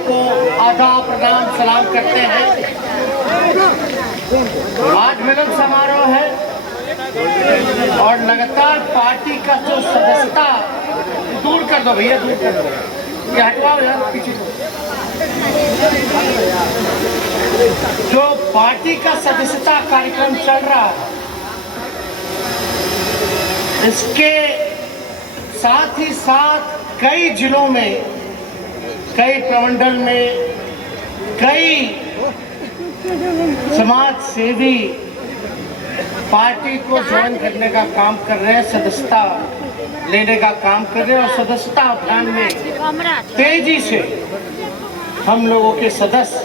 को आदाब प्रणाम सलाम करते हैं। आज मिलन समारोह है और लगातार पार्टी का जो सदस्यता, दूर कर दो भैया, दूर कर दो, ये हटवाओ यार पीछे। जो पार्टी का सदस्यता कार्यक्रम चल रहा है, इसके साथ ही साथ कई जिलों में, कई प्रमंडल में, कई समाज सेवी पार्टी को ज्वाइन करने का काम कर रहे हैं, सदस्यता लेने का काम कर रहे हैं। और सदस्यता अभियान में तेजी से हम लोगों के सदस्य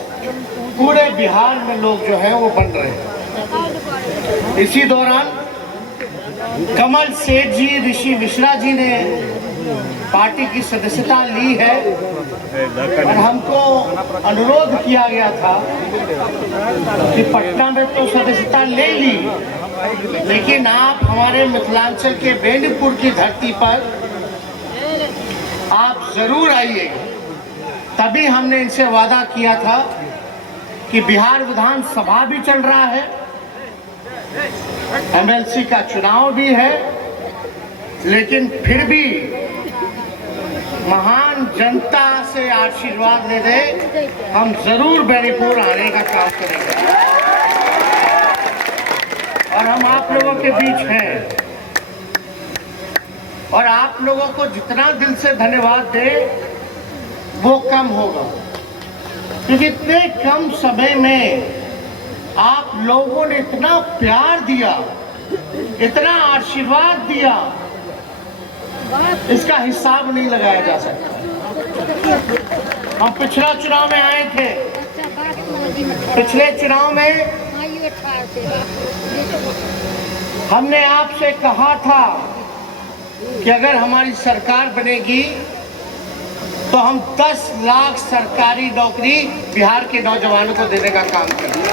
पूरे बिहार में लोग जो है वो बन रहे हैं। इसी दौरान कमल सेठ जी, ऋषि मिश्रा जी ने पार्टी की सदस्यता ली है और हमको अनुरोध किया गया था कि पटना में तो सदस्यता ले ली, लेकिन आप हमारे मिथिलांचल के बेनीपुर की धरती पर आप जरूर आइएगा। तभी हमने इनसे वादा किया था कि बिहार विधानसभा भी चल रहा है, एमएलसी का चुनाव भी है, लेकिन फिर भी महान जनता से आशीर्वाद लेने हम जरूर बेनीपुर आने का काम करेंगे। और हम आप लोगों के बीच हैं और आप लोगों को जितना दिल से धन्यवाद दे वो कम होगा, क्योंकि इतने कम समय में आप लोगों ने इतना प्यार दिया, इतना आशीर्वाद दिया, इसका हिसाब नहीं लगाया जा सकता। हम पिछला चुनाव में आए थे, पिछले चुनाव में हमने आपसे कहा था कि अगर हमारी सरकार बनेगी तो हम 10 लाख सरकारी नौकरी बिहार के नौजवानों को देने का काम करेंगे।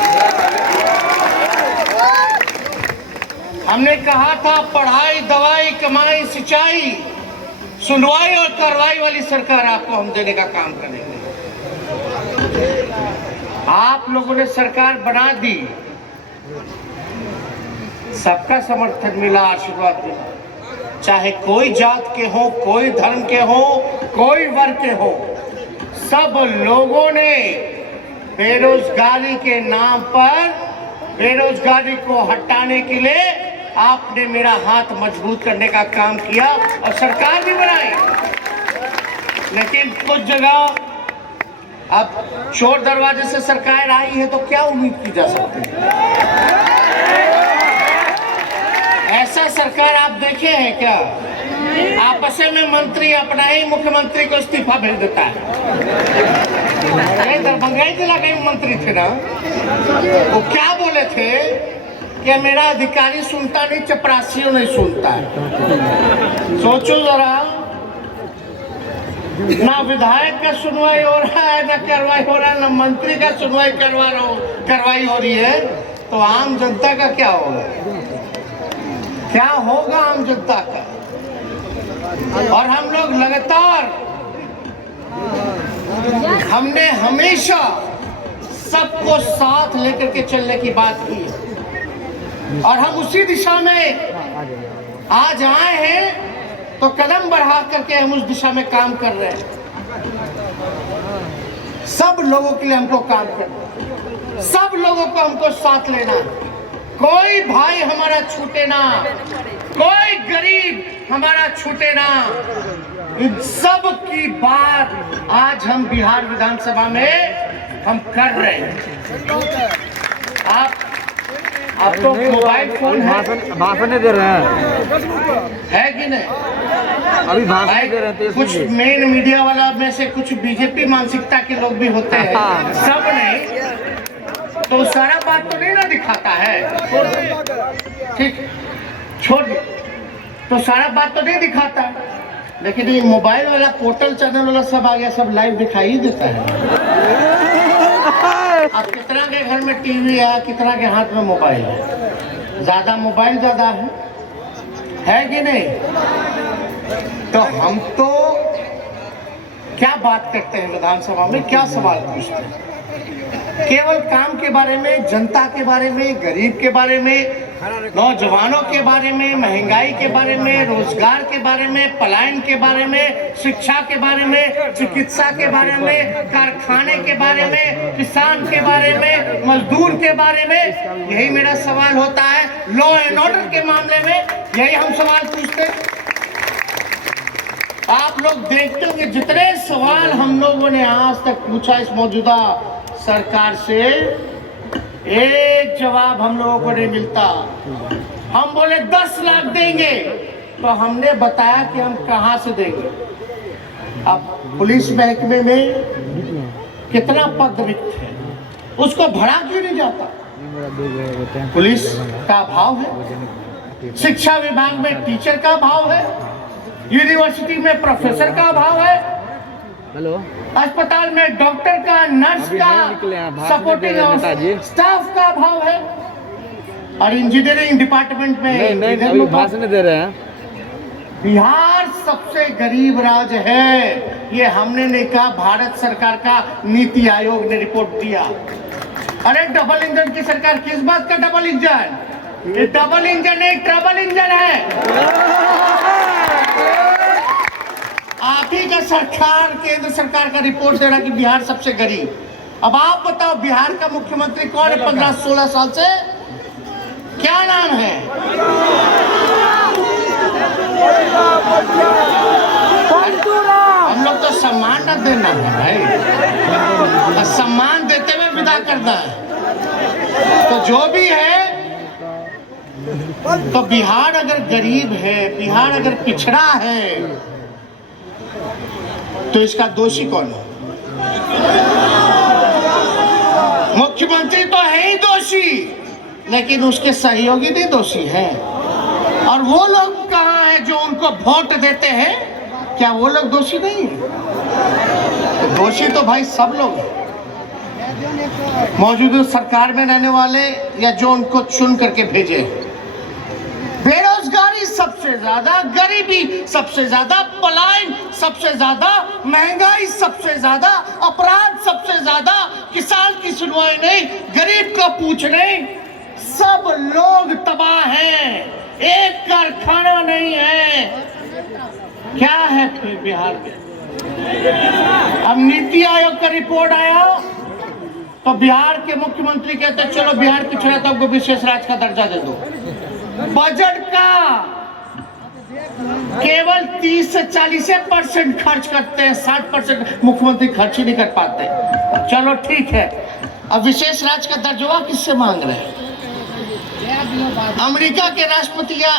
हमने कहा था पढ़ाई, दवाई, कमाई, सिंचाई, सुनवाई और कार्रवाई वाली सरकार आपको हम देने का काम करेंगे। आप लोगों ने सरकार बना दी, सबका समर्थन मिला, आशीर्वाद मिला, चाहे कोई जात के हो, कोई धर्म के हो, कोई वर्ग के हो, सब लोगों ने बेरोजगारी के नाम पर बेरोजगारी को हटाने के लिए आपने मेरा हाथ मजबूत करने का काम किया और सरकार भी बनाई। लेकिन कुछ जगह अब चोर दरवाजे से सरकार आई है तो क्या उम्मीद की जा सकती है? ऐसा सरकार आप देखे हैं क्या? आपस में मंत्री अपना ही मुख्यमंत्री को इस्तीफा भेज देता है। दरभंगा जिला के मंत्री थे ना, वो क्या बोले थे कि मेरा अधिकारी सुनता नहीं, चपरासियों नहीं सुनता है। सोचो जरा, ना विधायक का सुनवाई हो रहा है, ना कार्रवाई हो रहा है, ना मंत्री का सुनवाई करवाई हो रही है, तो आम जनता का क्या होगा? क्या होगा आम जनता का? और हम लोग लगातार, हमने हमेशा सबको साथ लेकर के चलने की बात की और हम उसी दिशा में आज आए हैं, तो कदम बढ़ा करके हम उस दिशा में काम कर रहे हैं। सब लोगों के लिए हमको काम करना, सब लोगों को हमको साथ लेना, कोई भाई हमारा छूटे ना, कोई गरीब हमारा छूटे ना। इन सब की बात आज हम बिहार विधानसभा में हम कर रहे हैं। आप तो मोबाइल फोन है, भाषण दे रहे हैं, है कि नहीं? अभी भाषण दे रहे हैं। कुछ मेन मीडिया वाला में से कुछ बीजेपी मानसिकता के लोग भी होते हैं, सब नहीं, तो सारा बात तो नहीं ना दिखाता है। ठीक, छोड़ दो, तो सारा बात तो नहीं दिखाता, लेकिन ये मोबाइल वाला, पोर्टल चैनल वाला सब आ गया, सब लाइव दिखाई ही देता है। अब कितना के घर में टीवी है, कितना के हाथ में मोबाइल है, ज्यादा मोबाइल ज्यादा है कि नहीं? तो हम तो क्या बात करते हैं विधानसभा में, क्या सवाल पूछते हैं? केवल काम के बारे में, जनता के बारे में, गरीब के बारे में, नौजवानों के बारे में, महंगाई के बारे में, रोजगार के बारे में, पलायन के बारे में, शिक्षा के बारे में, चिकित्सा के बारे में, कारखाने के बारे में, किसान के बारे में, मजदूर के बारे में, यही मेरा सवाल होता है। लॉ एंड ऑर्डर के मामले में यही हम सवाल पूछते हैं। आप लोग देखते होंगे जितने सवाल हम लोगों ने आज तक पूछा इस मौजूदा सरकार से, एक जवाब हम लोगों को नहीं मिलता। हम बोले 10 लाख देंगे, तो हमने बताया कि हम कहां से देंगे। अब पुलिस महकमे में कितना पद रिक्त है, उसको भरा क्यों नहीं जाता? पुलिस का अभाव है, शिक्षा विभाग में टीचर का अभाव है, यूनिवर्सिटी में प्रोफेसर का अभाव है, हेलो, अस्पताल में डॉक्टर का, नर्स का, सपोर्टिंग स्टाफ का अभाव है, और इंजीनियरिंग डिपार्टमेंट में नहीं अभी भाषण दे रहे हैं। बिहार सबसे गरीब राज्य है, ये हमने नहीं कहा, भारत सरकार का नीति आयोग ने रिपोर्ट दिया। अरे डबल इंजन की सरकार, किस बात का डबल इंजन? ये डबल इंजन नहीं, ट्रबल इंजन है। आप ही का सरकार, केंद्र सरकार का रिपोर्ट दे रहा कि बिहार सबसे गरीब। अब आप बताओ बिहार का मुख्यमंत्री कौन है 15-16 साल से? क्या नाम है? हम लोग तो सम्मान न देना है भाई, सम्मान देते हुए विदा करना है। तो जो भी है, तो बिहार अगर गरीब है, बिहार अगर पिछड़ा है, तो इसका दोषी कौन है? मुख्यमंत्री तो है ही दोषी, लेकिन उसके सहयोगी भी दोषी हैं। और वो लोग कहाँ हैं जो उनको वोट देते हैं? क्या वो लोग दोषी नहीं है? तो दोषी तो भाई सब लोग हैं, मौजूदा सरकार में रहने वाले या जो उनको चुन करके भेजे। बेरोजगारी सबसे ज्यादा, गरीबी सबसे ज्यादा, पलायन सबसे ज्यादा, महंगाई सबसे ज्यादा, अपराध सबसे ज्यादा, किसान की सुनवाई नहीं, गरीब को पूछ नहीं, सब लोग तबाह हैं, एक कारखाना नहीं है। क्या है फिर बिहार में? अब नीति आयोग का रिपोर्ट आया तो बिहार के मुख्यमंत्री कहते चलो बिहार पिछड़ा तो आपको विशेष राज्य का दर्जा दे दो। बजट का केवल 30 से 40% खर्च करते हैं, 60% मुख्यमंत्री खर्च ही नहीं कर पाते। चलो ठीक है, अब विशेष राज्य का दर्जा किससे मांग रहे हैं? अमेरिका के राष्ट्रपति या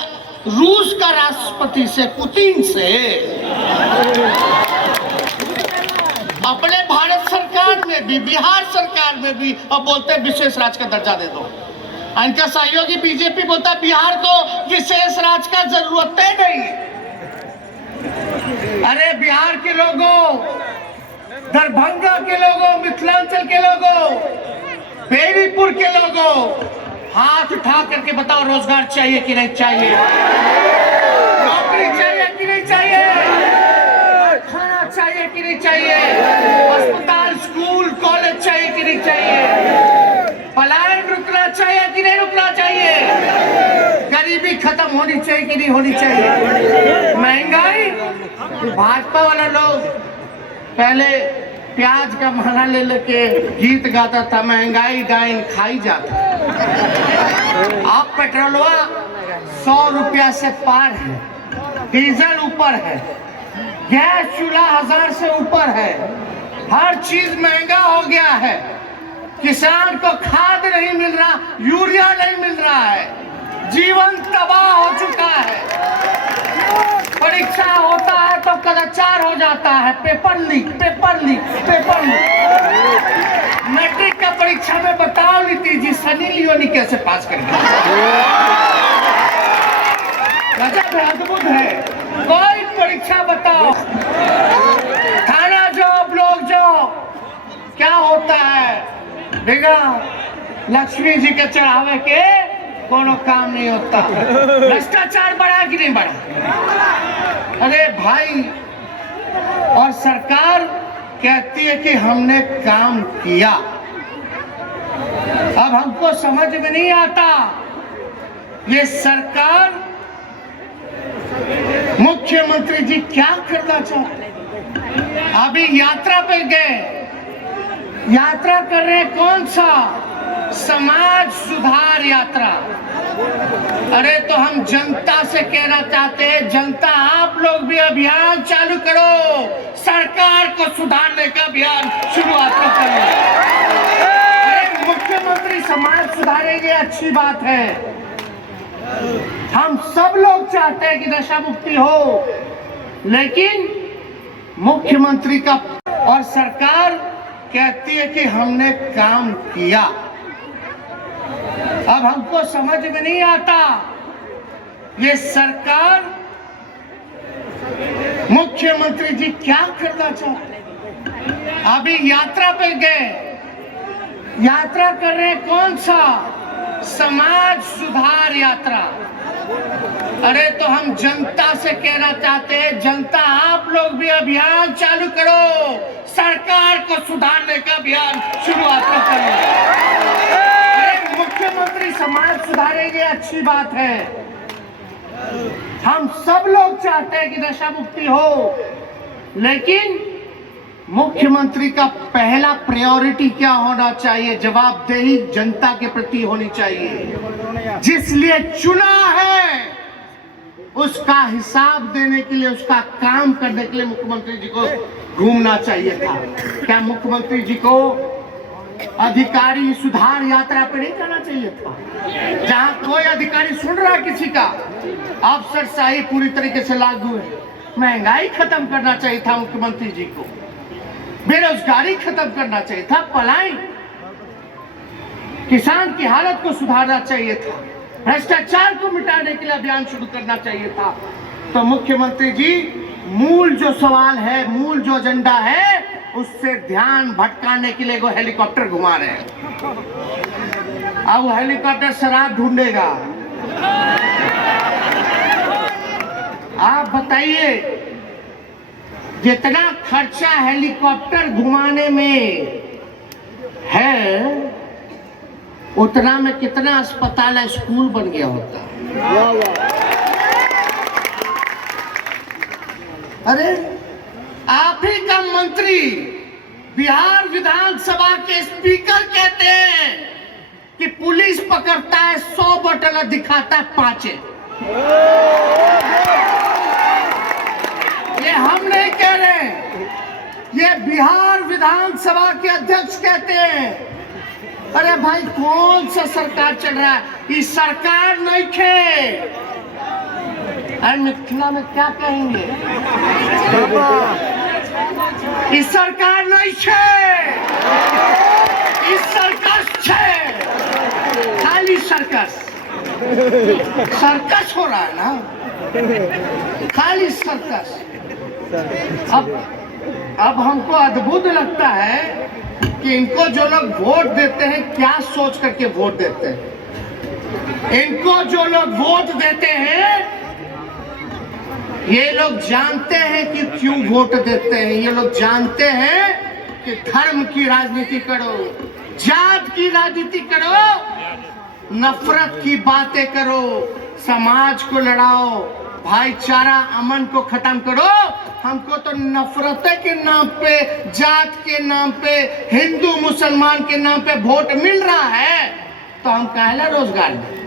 रूस का राष्ट्रपति से, पुतिन से। अपने भारत सरकार में भी, बिहार सरकार में भी अब बोलते हैं विशेष राज्य का दर्जा दे दो। इनका सहयोगी बीजेपी बोलता है बिहार को विशेष राज्य का जरूरत नहीं। अरे बिहार के लोगों, दरभंगा के लोगों, मिथिलांचल के लोगों, बेनीपुर के लोगों, हाथ उठा करके बताओ रोजगार चाहिए कि नहीं चाहिए? नौकरी चाहिए कि नहीं चाहिए? खाना चाहिए कि नहीं चाहिए? अस्पताल, स्कूल, कॉलेज चाहिए कि नहीं चाहिए? पलायन रुकना चाहिए कि नहीं रुकना चाहिए? गरीबी खत्म होनी चाहिए कि नहीं होनी चाहिए? महंगाई, भाजपा वाला लोग पहले प्याज का माला ले लेके गीत गाता था, महंगाई डाइन खाई जाता। अब पेट्रोलवा 100 रुपया से पार है, डीजल ऊपर है, गैस चूल्हा 1000 से ऊपर है, हर चीज महंगा हो गया है। किसान को खाद नहीं मिल रहा, यूरिया नहीं मिल रहा है, जीवन तबाह हो चुका है। परीक्षा होता है तो कदाचार हो जाता है, paper leak, paper leak, paper leak. Matric का परीक्षा में बताओ नीतीश जी, सनी लियोनी कैसे पास करेंगे? गजब है, अद्भुत है। कोई परीक्षा बताओ, थाना जाओ, ब्लॉक जाओ, क्या होता है? देखा लक्ष्मी जी के चढ़ावे के कोनो काम नहीं होता। भ्रष्टाचार बढ़ा कि नहीं बढ़ा? अरे भाई, और सरकार कहती है कि हमने काम किया। अब हमको समझ में नहीं आता ये सरकार, मुख्यमंत्री जी क्या करना चाहते हैं। अभी यात्रा पे गए, यात्रा कर रहे हैं, कौन सा? समाज सुधार यात्रा। अरे तो हम जनता से कहना चाहते हैं, जनता आप लोग भी अभियान चालू करो, सरकार को सुधारने का अभियान शुरुआत करो। अरे मुख्यमंत्री समाज सुधारेंगे, अच्छी बात है, हम सब लोग चाहते हैं कि नशा मुक्ति हो, लेकिन मुख्यमंत्री का और सरकार कहती है कि हमने काम किया। अब हमको समझ में नहीं आता ये सरकार, मुख्यमंत्री जी क्या करना चाहते हैं। अभी यात्रा पे गए, यात्रा कर रहे हैं, कौन सा? समाज सुधार यात्रा। अरे तो हम जनता से कहना चाहते हैं, जनता आप लोग भी अभियान चालू करो, सरकार को सुधारने का अभियान शुरुआत करो। अरे मुख्यमंत्री समाज सुधारेंगे, अच्छी बात है, हम सब लोग चाहते हैं कि नशा मुक्ति हो, लेकिन मुख्यमंत्री का पहला प्रायोरिटी क्या होना चाहिए? जवाबदेही जनता के प्रति होनी चाहिए। जिस लिए चुना है उसका हिसाब देने के लिए, उसका काम करने के लिए मुख्यमंत्री जी को घूमना चाहिए था। क्या मुख्यमंत्री जी को अधिकारी सुधार यात्रा पे नहीं जाना चाहिए था? जहां कोई अधिकारी सुन रहा है किसी का, अफसरशाही पूरी तरीके से लागू है, महंगाई खत्म करना चाहिए था मुख्यमंत्री जी को, बेरोजगारी खत्म करना चाहिए था, पलायन, किसान की हालत को सुधारना चाहिए था, भ्रष्टाचार को मिटाने के लिए अभियान शुरू करना चाहिए था। तो मुख्यमंत्री जी मूल जो सवाल है, मूल जो एजेंडा है, उससे ध्यान भटकाने के लिए वो हेलीकॉप्टर घुमा रहे हैं। अब वो हेलीकॉप्टर शराब ढूंढेगा। आप बताइए, जितना खर्चा हेलीकॉप्टर घुमाने में है, उतना में कितना अस्पताल, स्कूल बन गया होता। अरे आप ही का मंत्री बिहार विधानसभा के स्पीकर कहते हैं कि पुलिस पकड़ता है 100 बोतल, दिखाता है 5। ये हम नहीं कह रहे, ये बिहार विधानसभा के अध्यक्ष कहते हैं। अरे भाई कौन सा सरकार चल रहा है? इस सरकार नहीं खे। अरे मिथिला में क्या कहेंगे? इस सरकार नहीं छे, इस सर्कस छे, खाली सर्कस, सर्कस हो रहा है ना, खाली सर्कस। अब हमको अद्भुत लगता है कि इनको जो लोग वोट देते हैं, क्या सोच करके वोट देते हैं। इनको जो लोग वोट देते हैं, ये लोग जानते हैं कि क्यों वोट देते हैं। ये लोग जानते हैं कि धर्म की राजनीति करो, जात की राजनीति करो, नफरत की बातें करो, समाज को लड़ाओ, भाईचारा अमन को खत्म करो। हमको तो नफरत के नाम पे, जात के नाम पे, हिंदू मुसलमान के नाम पे वोट मिल रहा है, तो हम काहेला रोजगार दें?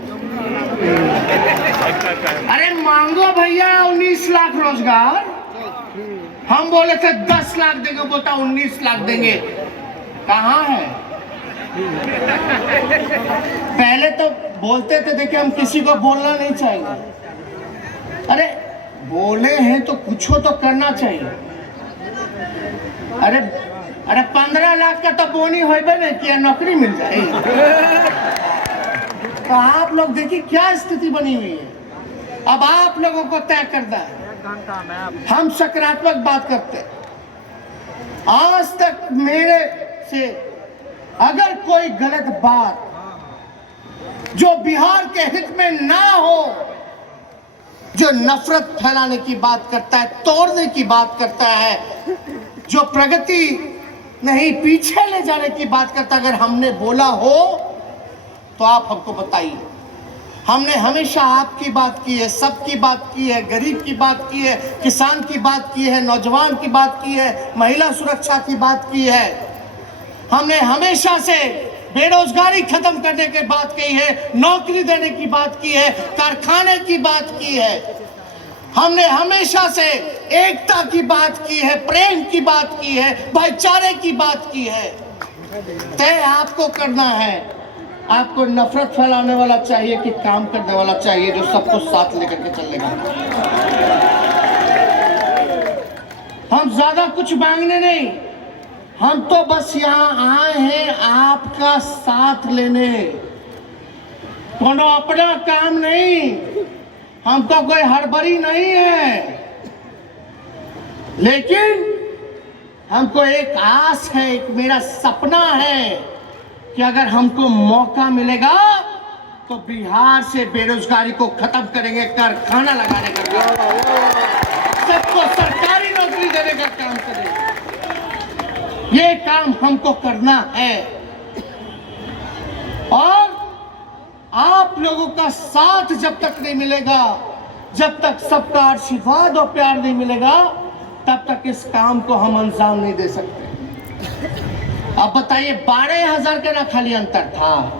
अरे मांगो भैया 19 लाख रोजगार, हम बोले थे 10 लाख देंगे, बोलता 19 लाख देंगे। कहाँ है? पहले तो बोलते थे, देखिए हम किसी को बोलना नहीं चाहिए। अरे बोले हैं तो कुछ तो करना चाहिए। अरे 15 लाख का तो बोनी होइबे नहीं किया, नौकरी मिल जाए। तो आप लोग देखिए क्या स्थिति बनी हुई है। अब आप लोगों को तय करना है। हम सकारात्मक बात करते हैं। आज तक मेरे से अगर कोई गलत बात जो बिहार के हित में ना हो, जो नफरत फैलाने की बात करता है, तोड़ने की बात करता है, जो प्रगति नहीं पीछे ले जाने की बात करता है, अगर हमने बोला हो तो आप हमको बताइए। हमने हमेशा आपकी बात की है, सबकी बात की है, गरीब की बात की है, किसान की बात की है, नौजवान की बात की है, महिला सुरक्षा की बात की है। हमने हमेशा से बेरोजगारी खत्म करने की बात की है, नौकरी देने की बात की है, कारखाने की बात की है। हमने हमेशा से एकता की बात की है, प्रेम की बात की है, भाईचारे की बात की है। तय आपको करना है। आपको नफरत फैलाने वाला चाहिए कि काम करने वाला चाहिए जो सबको साथ लेकर के चलेगा। हम ज्यादा कुछ मांगने नहीं, हम तो बस यहाँ आए हैं आपका साथ लेने, कोनो अपना काम नहीं। हमको कोई हड़बड़ी नहीं है, लेकिन हमको एक आस है, एक मेरा सपना है कि अगर हमको मौका मिलेगा तो बिहार से बेरोजगारी को खत्म करेंगे, कारखाना लगाने का काम, सबको सरकारी नौकरी देने का काम करेंगे। ये काम हमको करना है और आप लोगों का साथ जब तक नहीं मिलेगा, जब तक सबका आशीर्वाद और प्यार नहीं मिलेगा, तब तक इस काम को हम अंजाम नहीं दे सकते। अब बताइए, 12,000 का ना खाली अंतर था।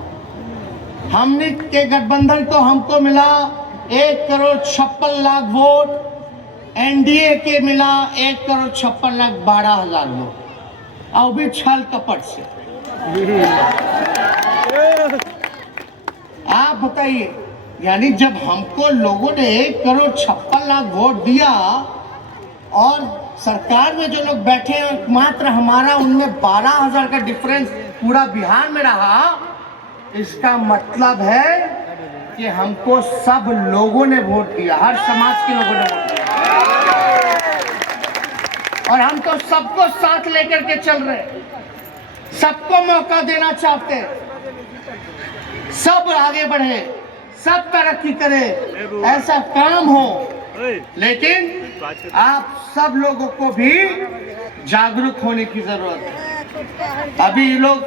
हमने के गठबंधन को हमको मिला 1,56,00,000 वोट, एनडीए के मिला 1,56,12,000 वोट, और भी छल कपट से। आप बताइए, यानी जब हमको लोगों ने 1,56,00,000 वोट दिया और सरकार में जो लोग बैठे हैं मात्र हमारा उनमें 12,000 का डिफरेंस पूरा बिहार में रहा, इसका मतलब है कि हमको सब लोगों ने वोट दिया, हर समाज के लोगों ने वोट दिया और हम तो सबको साथ लेकर के चल रहे, सबको मौका देना चाहते, सब आगे बढ़े, सब तरक्की करे, ऐसा काम हो। लेकिन आप सब लोगों को भी जागरूक होने की जरूरत है। अभी ये लोग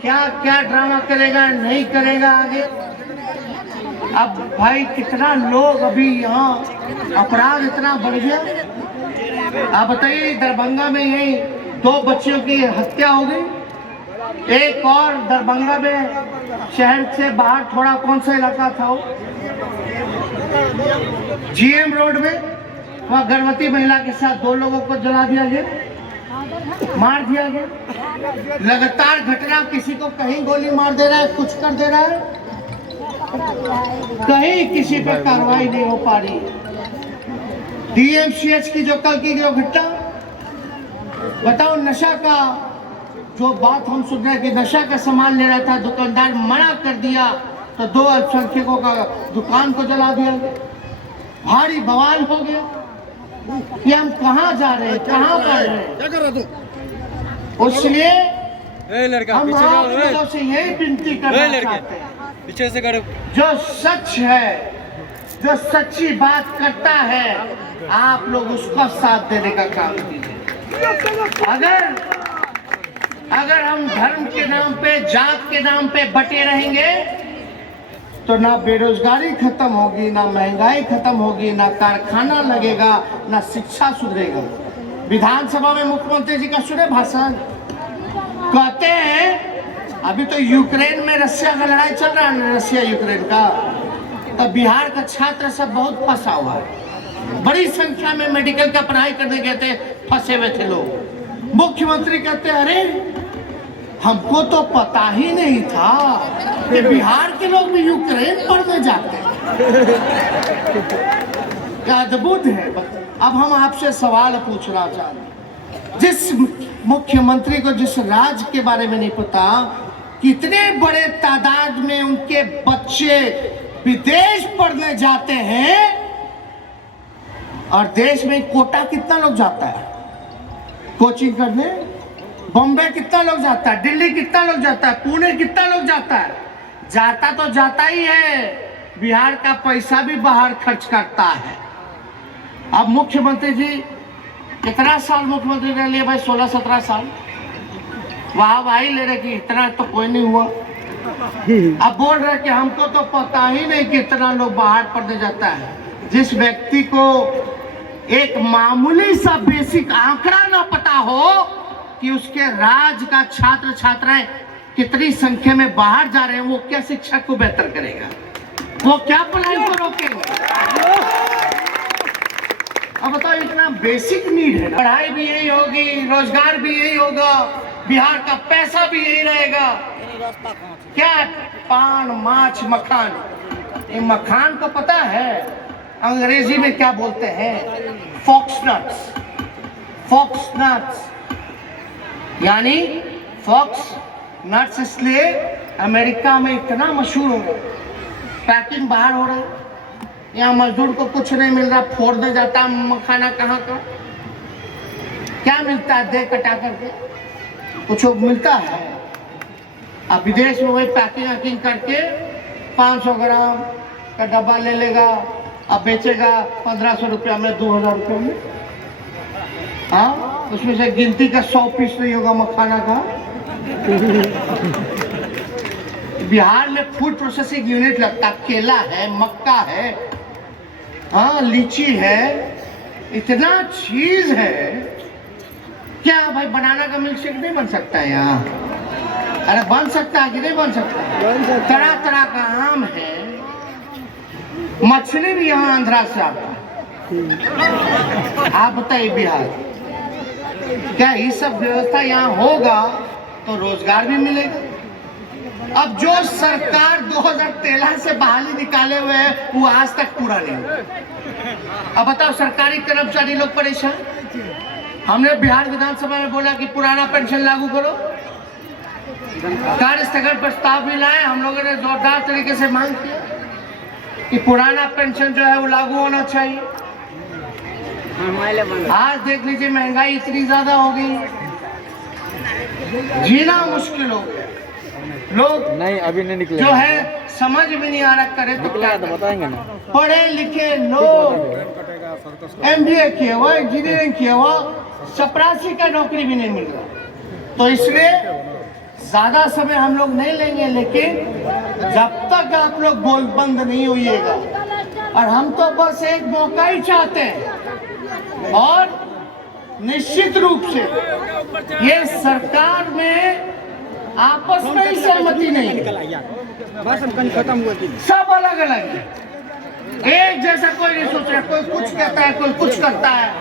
क्या क्या ड्रामा करेगा नहीं करेगा आगे। अब भाई कितना लोग अभी यहाँ अपराध इतना बढ़ गया। आप बताइए, दरभंगा में यही 2 बच्चियों की हत्या हो गई, एक और दरभंगा में शहर से बाहर थोड़ा कौन सा इलाका था वो, जीएम रोड में, वहाँ गर्भवती महिला के साथ 2 लोगों को जला दिया गया, मार दिया गया। लगातार घटना, किसी को कहीं गोली मार दे रहा है, कुछ कर दे रहा है, कहीं किसी पर कार्रवाई नहीं हो पा रही। डीएमसीएच की जो कल की जो घटना, बताओ, नशा का जो बात हम सुन रहे हैं कि नशा का सामान ले रहा था, दुकानदार मना कर दिया तो 2 अल्पसंख्यकों का दुकान को जला दिया, भारी बवाल हो गया कि हम कहाँ जा रहे हैं, कहाँ बढ़ रहे हैं। क्या कर रहा तू? इसलिए हम आप लोगों से यही विनती करना चाहते हैं, पीछे से करो, जो सच है, जो सच्ची बात करता है, आप लोग उसका साथ देने का काम कीजिए। अगर हम धर्म के नाम पे, जात के नाम पे बटे रहेंगे तो ना बेरोजगारी खत्म होगी, ना महंगाई खत्म होगी, ना कारखाना लगेगा, ना शिक्षा सुधरेगा। विधानसभा में मुख्यमंत्री जी का सुने भाषण, कहते हैं अभी तो यूक्रेन में रशिया का लड़ाई चल रहा है, रशिया यूक्रेन का, तब बिहार का छात्र सब बहुत फंसा हुआ है, बड़ी संख्या में मेडिकल का पढ़ाई करने गए थे, फंसे हुए थे लोग। मुख्यमंत्री कहते हैं, अरे हमको तो पता ही नहीं था कि बिहार के लोग भी यूक्रेन पढ़ने जाते हैं। क्या अद्भुत है। अब हम आपसे सवाल पूछना चाहते हैं, जिस मुख्यमंत्री को जिस राज्य के बारे में नहीं पता, कितने बड़े तादाद में उनके बच्चे विदेश पढ़ने जाते हैं, और देश में कोटा कितना लोग जाता है कोचिंग करने, बॉम्बे कितना लोग जाता है, दिल्ली कितना लोग जाता है, पुणे कितना लोग जाता है, जाता तो जाता ही है, बिहार का पैसा भी बाहर खर्च करता है। अब मुख्यमंत्री जी कितना साल मुख्यमंत्री रह लिए भाई, 16-17 साल। वाहवाही ले रहे कि इतना तो कोई नहीं हुआ। अब बोल रहे कि हमको तो पता ही नहीं कितना लोग बाहर पढ़ने जाता है। जिस व्यक्ति को एक मामूली सा बेसिक आंकड़ा ना पता हो कि उसके राज्य का छात्र छात्राएं कितनी संख्या में बाहर जा रहे हैं, वो क्या शिक्षा को बेहतर करेगा, वो क्या पढ़ाई को रोकेगा। अब बताओ, इतना बेसिक नीड है, पढ़ाई भी यही होगी, रोजगार भी यही होगा, बिहार का पैसा भी यही रहेगा। क्या पान, माछ, मखान, ये मखान को पता है अंग्रेजी में क्या बोलते हैं? Fox nuts. फॉक्स नट्स यानी फॉक्स नट्स इसलिए अमेरिका में इतना मशहूर हो गया, पैकिंग बाहर हो रहा है, यहाँ मजदूर को कुछ नहीं मिल रहा, फोड़ने जाता मखाना कहाँ का, क्या मिलता है दे कटा करके, कुछ मिलता है। अब विदेश में वही पैकिंग वैकिंग करके 500 ग्राम का डब्बा ले लेगा, अब बेचेगा 1500 रुपया में, 2000 रुपये में। हाँ, उसमें से गिनती का 100 पीस नहीं होगा मखाना का। बिहार में फूड प्रोसेसिंग यूनिट लगता, केला है, मक्का है, हाँ लीची है, इतना चीज है। क्या भाई बनाना का मिल्क शेक नहीं बन सकता है यहाँ? अरे बन सकता है कि नहीं बन सकता? तरह तरह का आम है, मछली भी यहाँ आंध्रा से आता है। आप बताइए बिहार, क्या ये सब व्यवस्था यहाँ होगा तो रोजगार भी मिलेगा? अब जो सरकार 2013 से बहाली निकाले हुए है वो आज तक पूरा नहीं हुआ। अब बताओ, सरकारी कर्मचारी लोग परेशान। हमने बिहार विधानसभा में बोला कि पुराना पेंशन लागू करो, कार्य स्थगन प्रस्ताव भी लाए, हम लोगों ने जोरदार तरीके से मांग किया कि पुराना पेंशन जो है वो लागू होना चाहिए। आज देख लीजिए, महंगाई इतनी ज्यादा हो गई, जीना मुश्किल हो गया। लोग नहीं अभी नहीं निकले, जो है समझ में नहीं आ रहा, करे तो क्या तो बताएंगे ना। पढ़े लिखे लोग MBA किया हुआ, इंजीनियरिंग किया हुआ, चपरासी का नौकरी भी नहीं मिल रहा। तो इसलिए ज्यादा समय हम लोग नहीं लेंगे, लेकिन जब तक आप लोग बोल बंद नहीं होइएगा, और हम तो बस एक मौका ही चाहते हैं। और निश्चित रूप से ये सरकार में आपस में ही सहमति नहीं, सब अलग अलग है, एक जैसा कोई नहीं सोच रहा, कोई कुछ कहता है, कोई कुछ करता है।